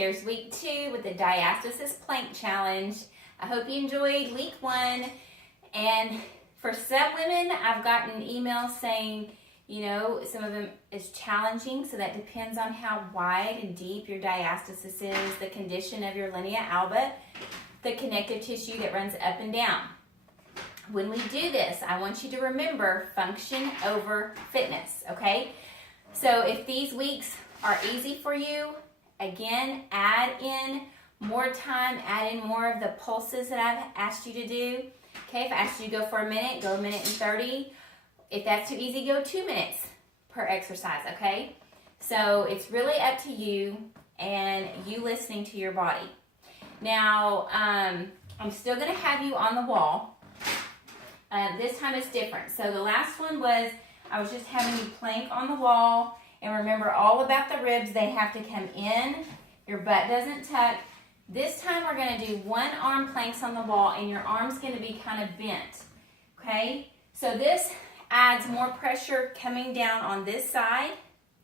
Here's week 2 with the Diastasis Plank Challenge. I hope you enjoyed week 1. And for some women, I've gotten emails saying, you know, some of them is challenging, so that depends on how wide and deep your diastasis is, the condition of your linea alba, the connective tissue that runs up and down. When we do this, I want you to remember function over fitness, okay? So if these weeks are easy for you, again, add in more time, add in more of the pulses that I've asked you to do. Okay, if I asked you to go for a minute, go 1:30. If that's too easy, go 2 minutes per exercise, okay? So it's really up to you and you listening to your body. Now, I'm still gonna have you on the wall. This time it's different. So the last one was, I was just having you plank on the wall, and remember all about the ribs, they have to come in, your butt doesn't tuck. This time we're gonna do one arm planks on the wall, and your arm's gonna be kind of bent, okay? So this adds more pressure coming down on this side,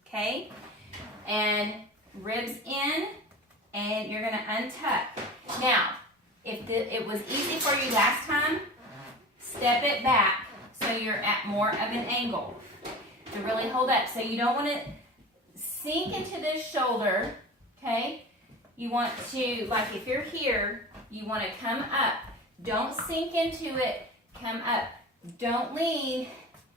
okay? And ribs in, and you're gonna untuck. Now, if it was easy for you last time, step it back so you're at more of an angle to really hold up. So you don't want to sink into this shoulder, okay? You want to, like if you're here, you want to come up. Don't sink into it, come up. Don't lean,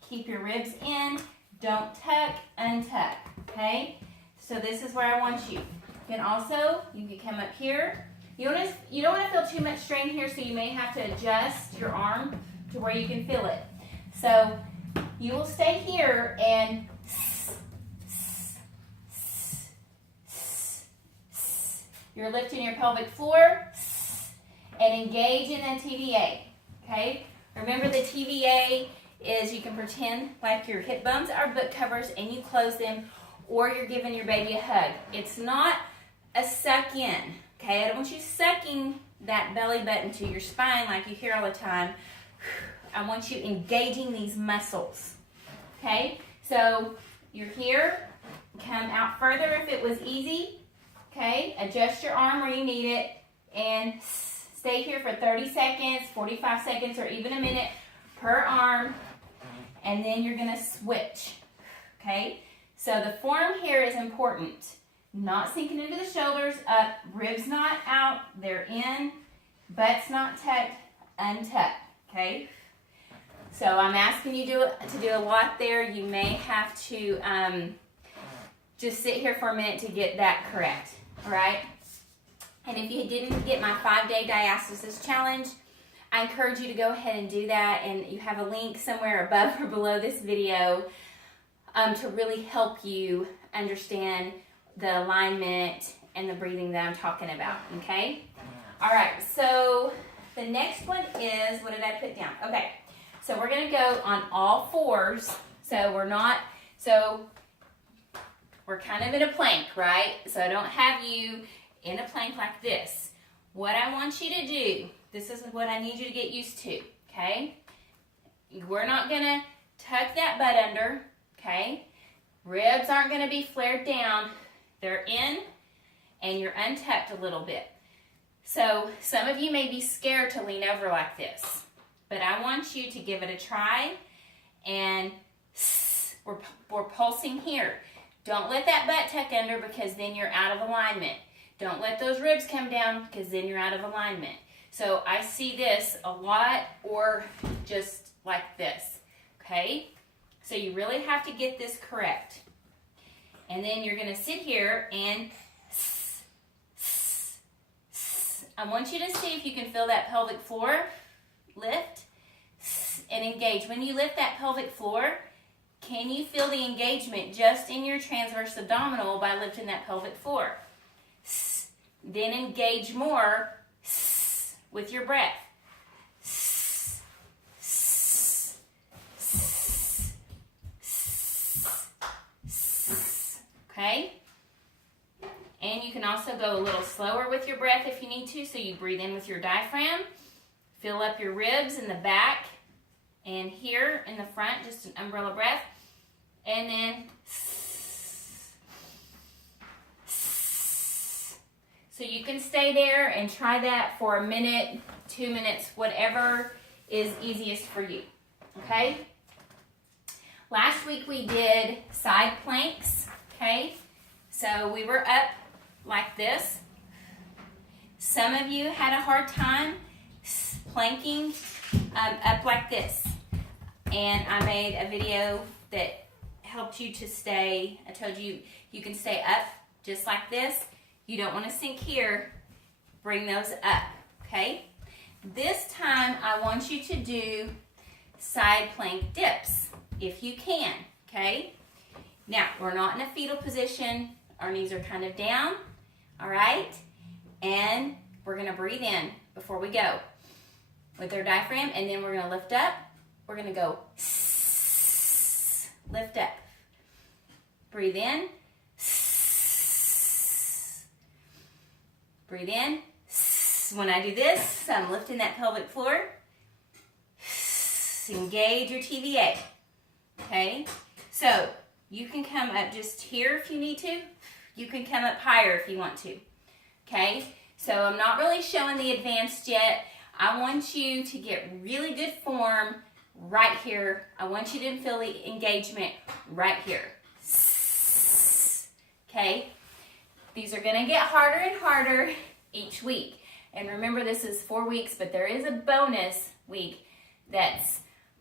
keep your ribs in, don't tuck, untuck, okay? So this is where I want you. You can also, you can come up here. You don't want to feel too much strain here, so you may have to adjust your arm to where you can feel it. So you will stay here and you're lifting your pelvic floor and engage in the TVA, okay? Remember the TVA is you can pretend like your hip bones are book covers and you close them, or you're giving your baby a hug. It's not a suck in, okay? I don't want you sucking that belly button to your spine like you hear all the time. I want you engaging these muscles, okay? So you're here, come out further if it was easy, okay? Adjust your arm where you need it, and stay here for 30 seconds, 45 seconds, or even a minute per arm, and then you're gonna switch, okay? So the form here is important. Not sinking into the shoulders, up, ribs not out, they're in, butt's not tucked, untucked, okay? So I'm asking you to do a lot there. You may have to just sit here for a minute to get that correct, all right? And if you didn't get my 5-day diastasis challenge, I encourage you to go ahead and do that, and you have a link somewhere above or below this video to really help you understand the alignment and the breathing that I'm talking about, okay? All right, so the next one is, what did I put down? Okay, so we're gonna go on all fours. So we're kind of in a plank, right? So I don't have you in a plank like this. What I want you to do, this is what I need you to get used to, okay? We're not gonna tuck that butt under, okay? Ribs aren't gonna be flared down. They're in, and you're untucked a little bit. So some of you may be scared to lean over like this, but I want you to give it a try, and we're pulsing here. Don't let that butt tuck under, because then you're out of alignment. Don't let those ribs come down, because then you're out of alignment. So I see this a lot, or just like this, okay? So you really have to get this correct. And then you're gonna sit here and I want you to see if you can feel that pelvic floor lift and engage. When you lift that pelvic floor, can you feel the engagement just in your transverse abdominal by lifting that pelvic floor? Then engage more with your breath. Okay? And you can also go a little slower with your breath if you need to. So you breathe in with your diaphragm, fill up your ribs in the back, and here in the front, just an umbrella breath. And then So you can stay there and try that for a minute, 2 minutes, whatever is easiest for you, okay? Last week we did side planks, okay? So we were up like this. Some of you had a hard time planking up like this. And I made a video that helped you to stay. I told you you can stay up just like this. You don't want to sink here. Bring those up, okay? This time I want you to do side plank dips if you can, okay? Now, we're not in a fetal position. Our knees are kind of down, all right? And we're going to breathe in before we go with our diaphragm, and then we're going to lift up. We're going to go lift up. Breathe in. Breathe in. When I do this, I'm lifting that pelvic floor. Engage your TVA. Okay? So, you can come up just here if you need to. You can come up higher if you want to. Okay? So, I'm not really showing the advanced yet. I want you to get really good form right here. I want you to feel the engagement right here. Okay? These are going to get harder and harder each week. And remember, this is 4 weeks, but there is a bonus week that's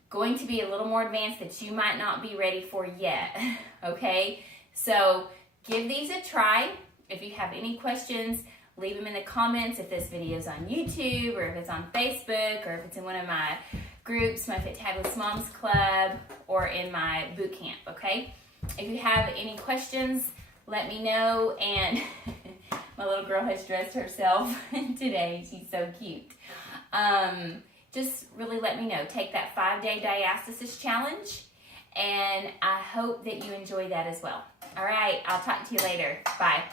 going to be a little more advanced that you might not be ready for yet. Okay? So give these a try. If you have any questions, leave them in the comments if this video is on YouTube or if it's on Facebook or if it's in one of my groups, my Fit Fabulous Moms Club, or in my boot camp, okay? If you have any questions, let me know. And my little girl has dressed herself today. She's so cute. Just really let me know. Take that 5-day diastasis challenge, and I hope that you enjoy that as well. All right, I'll talk to you later. Bye.